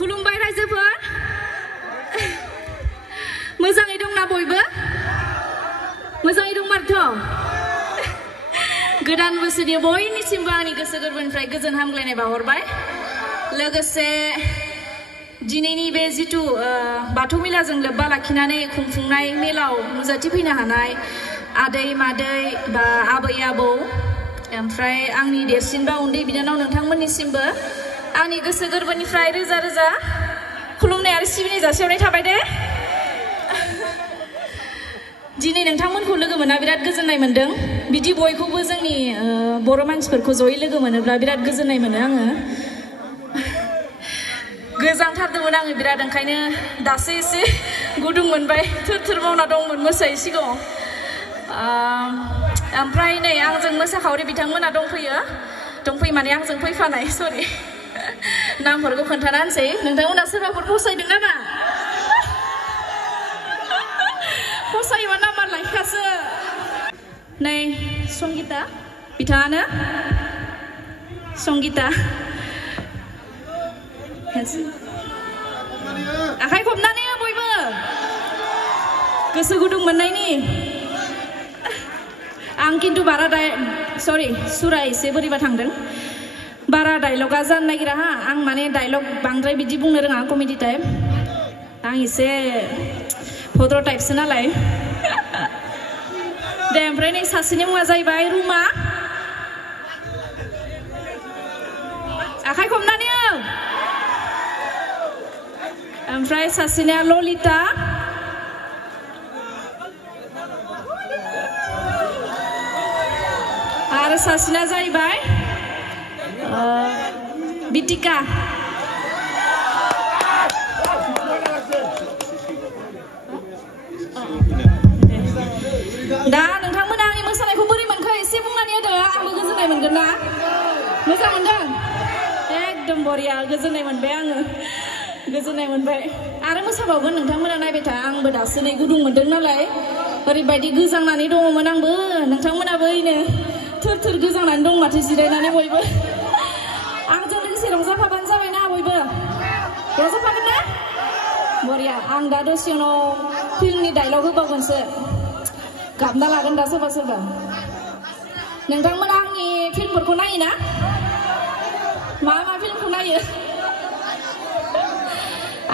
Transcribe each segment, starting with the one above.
खुलुमबाय रायजोफोर मोजाङै दंना बयबो मोजाङै दंमारथ' गोदान बोसोरनि बयनिसिमबो आंनि गोसो गोरबोनिफ्राय गोजोन हामग्लायनाय बावहरबाय लोगोसे दिनैनि बे जितु बाथौ मेलाजों लोब्बा लाखिनानै खुंफुंनाय मेलाव नुजाथिफैनो हानाय आदै मादै बा आबै आबौ ओमफ्राय आंनि देरसिन बा उन्दै बिनानाव नोंथांमोननिसिमबो आंनि गोसो गोरबोनिफ्राय रोजा रोजा खुलुमनाय आरो सिबिनाय जासिहरनाय थाबाय दे दिनै नोंथांमोनखौ लोगो मोना बिराद गोजोननाय मोनदों बिदि बयखौबो जोंनि बर' मानसिफोरखौ जयै लोगो मोनोब्ला बिराद गोजोननाय मोनो आङो गोजांथारदोंमोन आङो बिराद ओंखायनो दासो एसे गुदुं मोनबाय थोर थोर मावना दंमोन मोसायै सिगाङाव ओमफ्राय नै आंजों मोसाखावरि बिथांमोना दंफैयो माने आंजों फैफानाय सरि नामफोरखौ खोन्थाना होनसै नोंथांमोना सोरबाफोर फसायदों नामा फसायोबा नाम्बार लाखिखासो नै संगिता बिथाङानो संगिता आखाइ खबनानै बयबो गोसो गुदुं मोननायनि आं किन्तु बारा सरि सुरा एसे बोरैबा थांदों बारा डायलगा जानो नागिरा हा आं माने डायलग बांद्राय बिदि बुंनो रोङा कमेडि टाइप आं एसे भद्र टाइपसो नालाय दे ओमफ्राय नै सासेनि मुङा जाहैबाय रुमा आखाइ खबनानै ओमफ्राय सासेनिया ललिता आरो सासेना जाहैबाय बिटिका दा नोंथांमोना आंनि मोसानायखौ बोरै मोनखो एसे बुंनानै होदो आंबो गोजोननाय मोनगोन ना मोजां मोनदों एकदम बरिया गोजोननाय मोनबाय आङो गोजोननाय मोनबाय आरो मोसाबावगोन नोंथांमोना नायबाय था आंबो दासो नै गुदुं मोनदों नालाय ओरैबायदि गोजांनानै दङमोन आंबो नोंथांमोनाबो ओइनो थोर थोर गोजांनानै दं माथो जिरायनानै बयबो आंजों लोगोसे रंजाफाबानो जाबायना बयबो रंजाफागोन ना बरिया आं दा दसे उनाव फिल्मनि डायलग होबावगोनसो गाबना लागोन दा सोरबा सोरबा नोंथांमोना आंनि फिल्मफोरखौ नायोना मा फिल्मखौ नायो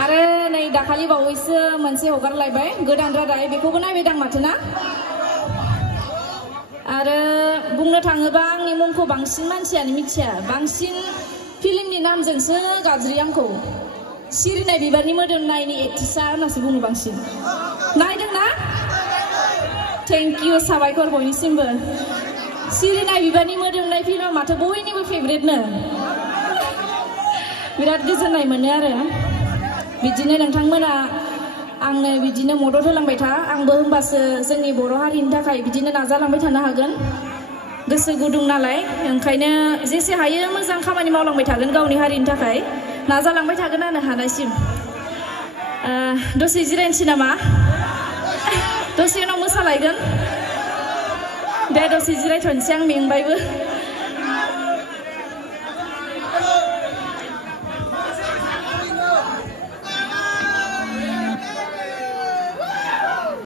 आरो नै दाखालि बावैसो मोनसे हगारलायबाय गोदान रादाय बेखौबो नायबायदां माथो ना आरो बुंनो थाङोबा आंनि मुंखौ बांसिन मानसियानो मिथिया बांसिन फिल्मनि नामजोंसो गाबज्रियो आंखौ सिरिनाय बिबारनि मोदोमनायनि एक्ट्रेसा होननासो बुङो बांसिन नायदोंना थेंक इउ साबायखर बयनिसिमबो सिरिनाय बिबारनि मोदोमनाय फिल्मा माथो बयनिबो फेभरेटनो बिराद गोजोननाय मोनो आरो बिदिनो नोंथांमोना आंनो बिदिनो मदद होलांबाय था आंबो होमबासो जोंनि बर' हारिनि थाखाय बिदिनो नाजालांबाय थानो हागोन गोसो गुदुं नालाय ओंखायनो जेसे हायो मोजां खामानि मावलांबाय थागोन गावनि हारिनि थाखाय नाजालांबाय थागोन आरो हानायसिम दसे जिरायनोसै नामा दसे उनाव मोसालायगोन दे दसे जिरायथ'नोसै आं मेंबायबो